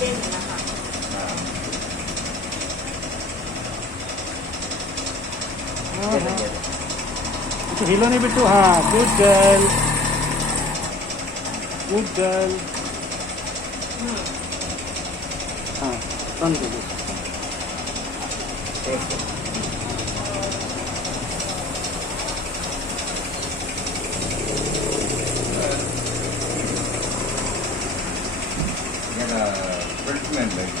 ले लेना। हाँ हाँ हाँ, ये ले, हाँ। ये ले। इसे हिलो नहीं बिट्टू। हाँ, गुड गर्ल, गुड गर्ल। हाँ, बंद कर दो। ठीक है। जरा बेल्ट में बैठ।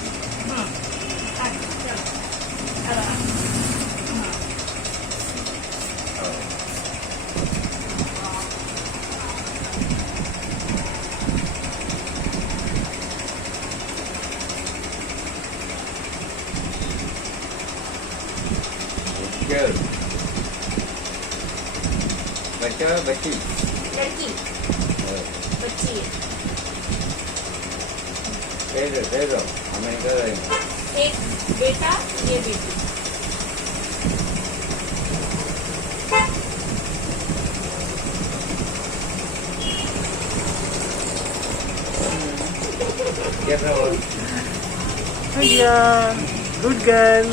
गर्ल, बच्चा बच्ची, लड़की बच्ची दे दो हमें कर रहे हैं। एक बेटा ये बेटी। कैसा हो? भैया, गुड गर्ल।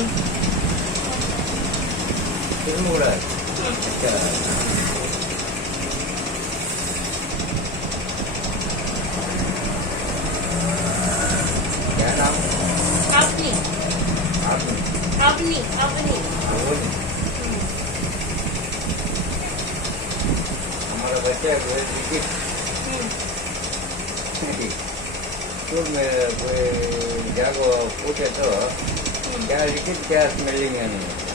शुरू हो रहा है। अच्छा क्या नाम? अपनी आपने अपनी अपनी बोली हमारा बच्चा है टिकट तो मैं कोई जागो पूछे तो क्या लिखित क्या स्मेलिंग है नहीं